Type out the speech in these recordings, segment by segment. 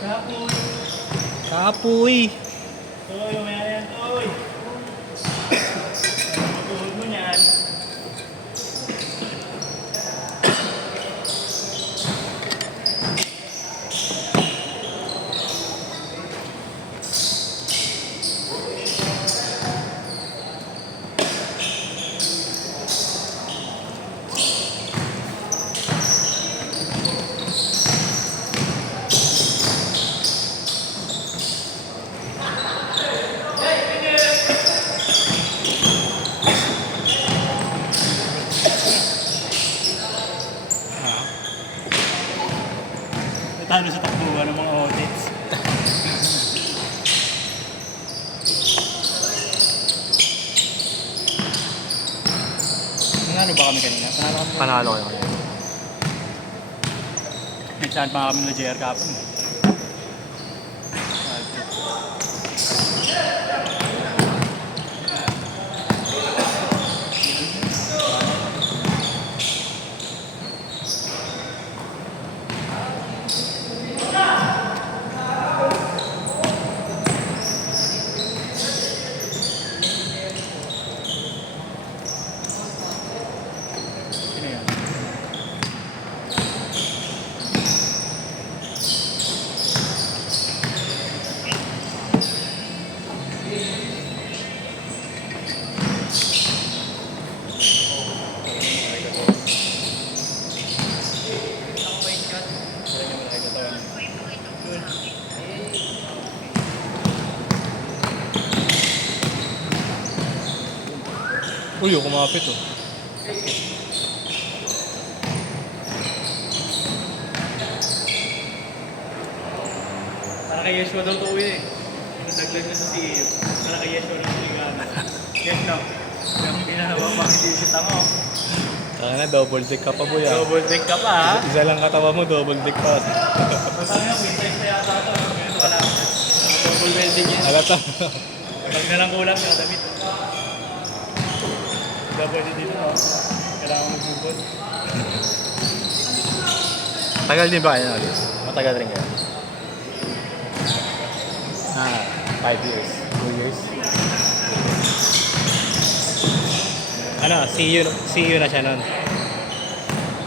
Kapoy. Kapoy. Toy, umaya yan, Toy. Tuhod mo niyan. Talo sa takbuhan ng mga audits. Nanalo ba kami kanina? Panalo kayo kanina. Nagsahan pa kami ng JR kapon. Sino yan? Uy, kumapit oh. Para kay Yeshua daw ito uwi eh. Pinadaglag na sa CEO. Para kay Yeshua lang siligano. Yes, no? Yung ginagawa pa hindi si Tango. Kaya na, double dick ka pa boy ah. Double deck ka pa ha? Isa lang katawa mo, double dick pa. Masaya nga, queen size pa yata ito. Ganito ka lang. Double welding yan. Alata. Pag na lang kulang, nakadamit. Double din dito. No? Kailangan magbubod. Tagal din ba kayo nalis? Matagal rin kayo? 5 years. 2 years. Ano, see you na siya nun.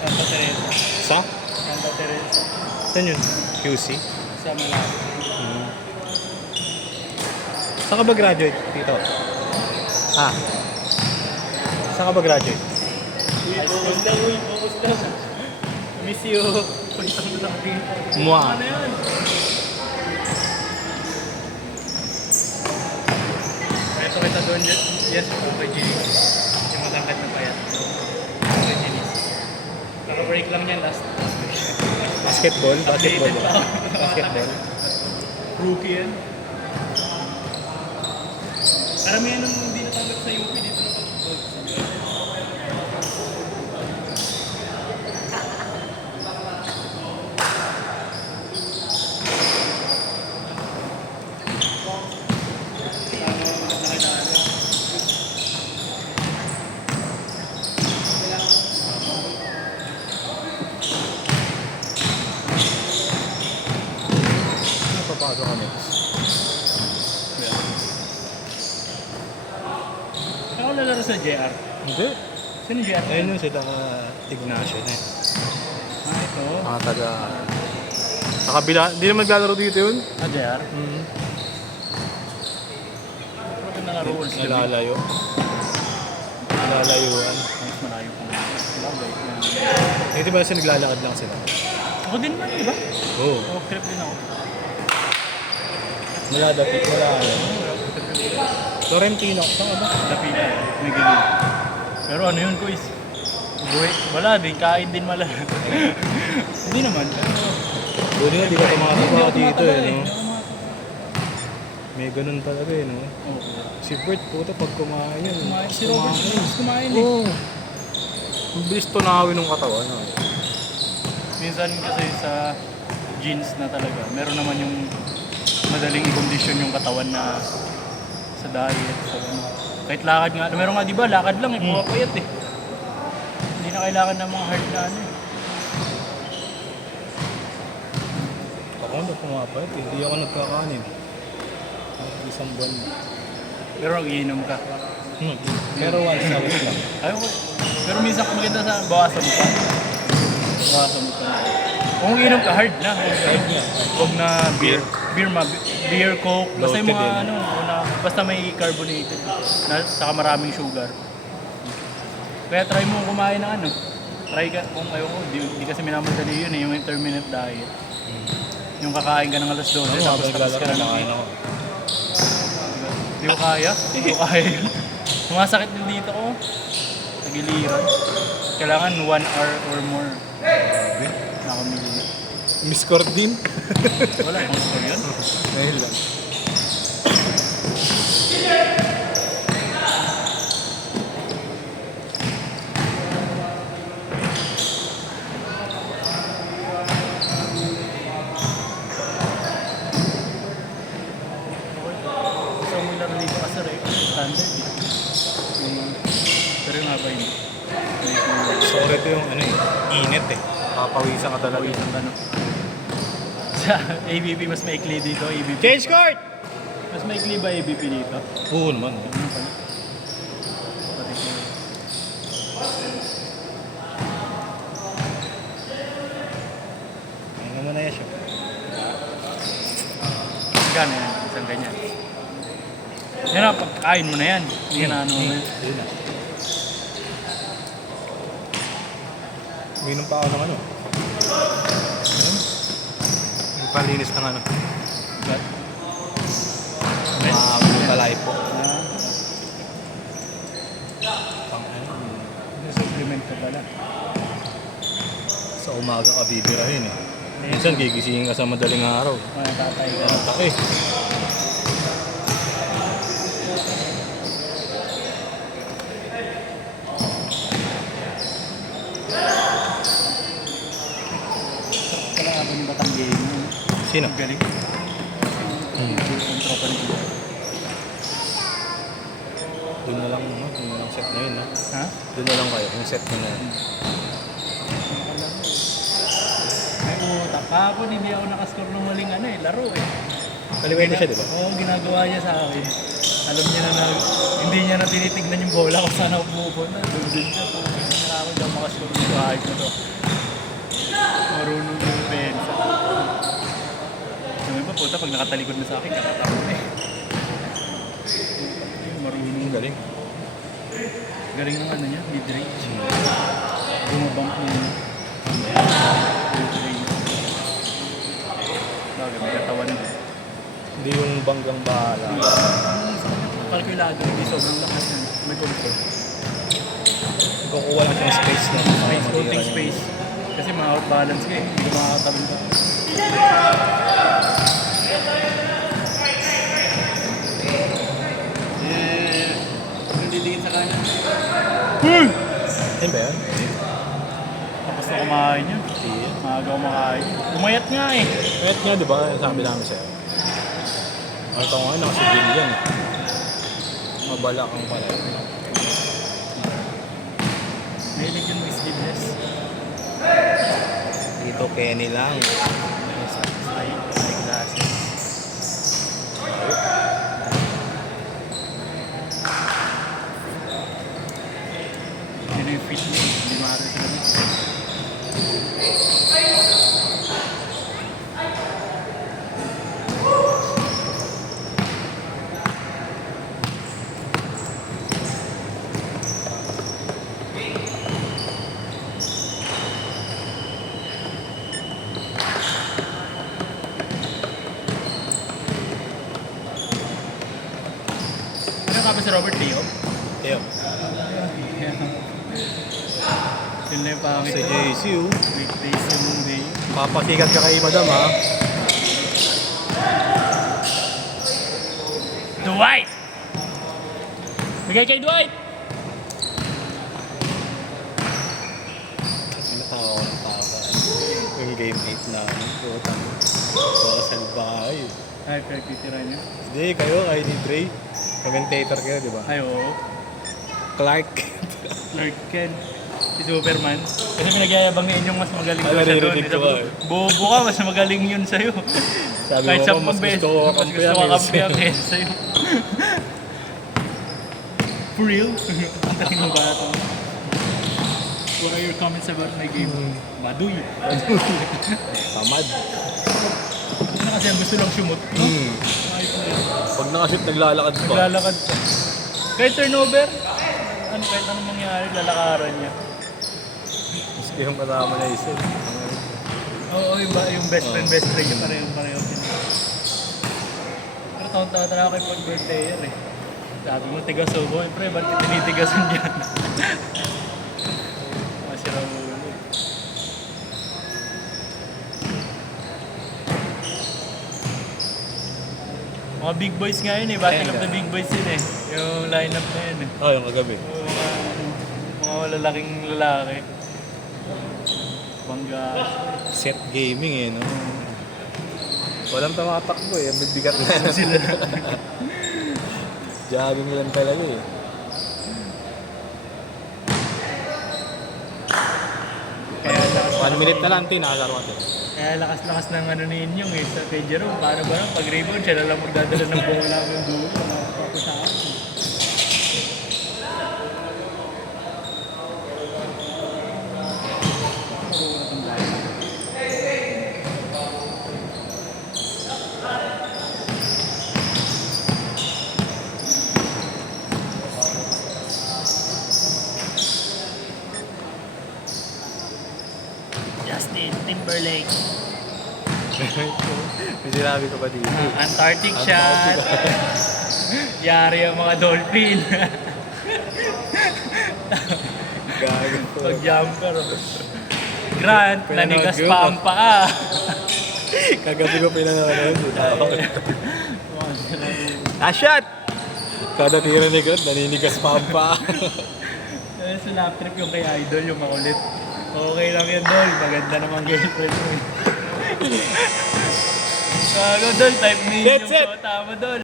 Santa Teresa. Sa? Santa Teresa. Saan yun? QC? Sa Malaki. Saan ka ba graduate dito? Saan ka ba graduate? Uy, focus lang, uy, focus lang. Miss you. Pagtang mo lang dito. Mua. Ano yan? Ito kita doon, yes, kay Ginis. Yung matangkat na payat. Kay Ginis. Naka-break lang yan last week. Basketball? Basketball. Updated pa. Basketball. Rookie yan. Karamihan nung hindi natanggap sa UP dito na pag-football. Ano papasok kami? Ako lalaro sa JR. Hindi. Sino JR? Ayun yun sila Ignacio na eh. Ito. Mga taga... Sa kabila, hindi naman naglalaro dito yun. JR? Pero na nga rules. Nilalayo. Nilalayuan. Mas malayo pa na. Eh, di ba kasi naglalakad lang sila? Ako din man, di ba? Oo. Oo, trip din ako. Wala dapit, wala ano. Florentino, saan ka ba? Lapila, may gilid. Pero ano yun, Kuis? Buhay, wala din, kain din mala. Hindi naman. Buti nga, di ka tumakatawa Hindi dito ako eh, no? Hindi ako May ganun talaga eh, no? Oo. Si Bert, puto, pag kumain yun. Kumain. Si Robert, kumain eh. Oo. Ang bilis tunawin ng katawan. No? Minsan kasi sa jeans na talaga, meron naman yung madaling i-condition yung katawan na sa diet, sa ano. Kahit lakad nga, meron nga di ba, lakad lang eh, pumapayat eh. Hindi na kailangan ng mga hard na ano eh. akin na pumapayat. Hindi ako nagkakanin. Isang buwan na. Pero nag-iinom ka. Pero once a week lang. Ay, okay. Pero minsan maganda sa bawasan mo pa. Bawasan mo pa. Kung inom ka, hard na. Huwag na beer. Beer, coke. Basta yung mga Bloated basta may carbonated. Saka maraming sugar. Kaya try mo kumain ng ano. Try ka, kung ayoko, di kasi minamadali yun yung intermittent diet. Yung kakain ka ng alas 12, Ako, tapos habang tapos ka na kumakain ako. Di ko kaya. Di ko kaya yun. Sumasakit din dito ko. Nagiliran. Kailangan 1 hour or more. Nakamili. Miss Cordin. Wala, kung gusto yun. Ngayon lang. Gusto mo laro dito kasi standard eh. Pero yung haba yun. Sorry ito yung ano init eh. Papawisan ka talaga. Pawisan ka no. Sa ABP mas maikli dito. ABP. Change court! Mas maikli ba ABP dito? Oo naman. Ano pala? Pati ko. Ano naman na yan siya? Gano'n yan. Isang ganyan. Yan na, pagkain mo na yan. Hindi ka na ano. Yun na. Uminom pa ako ng ano. Yung palinis ng ano. But, Kalay po. Pang ano. supplement ka pala. Sa umaga ka bibirahin eh. Minsan gigisingin ka sa madaling araw. Matatay ka. Atake. Kala ako yung batang game mo. Sino? Ang galing. Yung tropa ni Kuya. Doon na lang, no? Doon na lang set na yun, no? Ha? Doon na lang kayo, yung set mo na yun. Ay, utak. Kahapon hindi ako nakascore ng maling ano eh, laro eh. Kaliwete siya, di ba? Oo, ginagawa niya sa akin. Alam niya na hindi niya na tinitignan yung bola kung saan ako pumupunta. Doon din siya. Hindi na ako dyan makascore ng kahit na to. Marunong yung pensa. Yung iba puta, pag nakatalikod na sa akin, kakatakot eh. Marunong. Ang galing. Galing ng ano niya, mid-range. Bumabang muna. Mid-range. Bagay, may katawan din. Hindi yung banggang bahala. Kalkulado, hindi sobrang lakas yan. May control. Kukuha lang siya ng space na. Space, floating space. Kasi ma-outbalance ka eh, hindi ka makakatalong ka. Nandidingin sa kanya. Ayun ba yan? Tapos na kumain yun. Maaga kumakain. Umayat nga eh. Kahit nga, di ba? Sabi namin sa'yo. Ito nga, naka-civilian eh. Mabala kang pala. Mahilig yun mag-sleeveless. Dito, Kenny lang. Eyeglasses. Yun yung fit niya. Hindi maaari sila mag Ano ka ba si Robert Leo? Eyo. Yun na yung pangit. Sa JCU. Weekdays yung day. Papasikat ka kay madam ha. Dwight! Bigay kay Dwight! Natawa ko ng tawa. Yung game 8 namin. Putang. Wala sa bahay. Ay, pinagtitira niya. Hindi, kayo, kay ni Dre. Commentator kayo, di ba? Ay, oo. Clark. Clark Kent. Si Superman. Kasi pinagyayabang niya yung mas magaling daw siya doon. naririnig ko Sabi ko, bobo ka, mas magaling yun sa'yo. Sabi Kahit mo sa mas gusto ko mas gusto ko kampiyan kaysa sa'yo. For real? Ang taling mo ba ito? What are your comments about my game? Maduy. Tamad. Ano kasi ang gusto lang sumot? No? Ay, po rin. Pag nakashoot, naglalakad pa. Naglalakad pa. Kahit turnover, kahit anong mangyari, lalakaran niya. Maski yung kasama na isa. Oo, yung best friend yung pareho. Pero taon-taon na ako kay Paul Bertayer eh. Sabi mo, tigas-ubo. Pre, ba't tinitigasan dyan? Masira mo ulo. Mga big boys nga yun eh. Battle of the big boys yun eh. Yung lineup na yun eh. Oh, yung kagabi. Yung mga lalaking lalaki. Bangga. Set gaming eh, no? Walang tumatakbo eh. Ang bibigat na Sila. jogging lang talaga eh. Kaya lakas 1 minute na lang, nakakarwa natin. Kaya lakas-lakas ng ano ni Inyong eh, sa kay Jerome. Paano ba lang, pag rebound siya na lang magdadala ng bola ng dulo. Nakapapasaan. Justin Timberlake. May sinabi ko pa dito. Antarctic shot. Yari ang mga dolphin. Gago. Pag-jumper. Grant, Pinanood nanigas ko. pa ang paa. Kagabi ko pinanood. Shot! Kada tira ni God, naninigas pa ang paa. Sa lap trip yung kay Idol, yung makulit. Okay lang yan, Dol. Maganda namang girlfriend mo. Gago, Dol. Type me That's yung it. tama, Dol.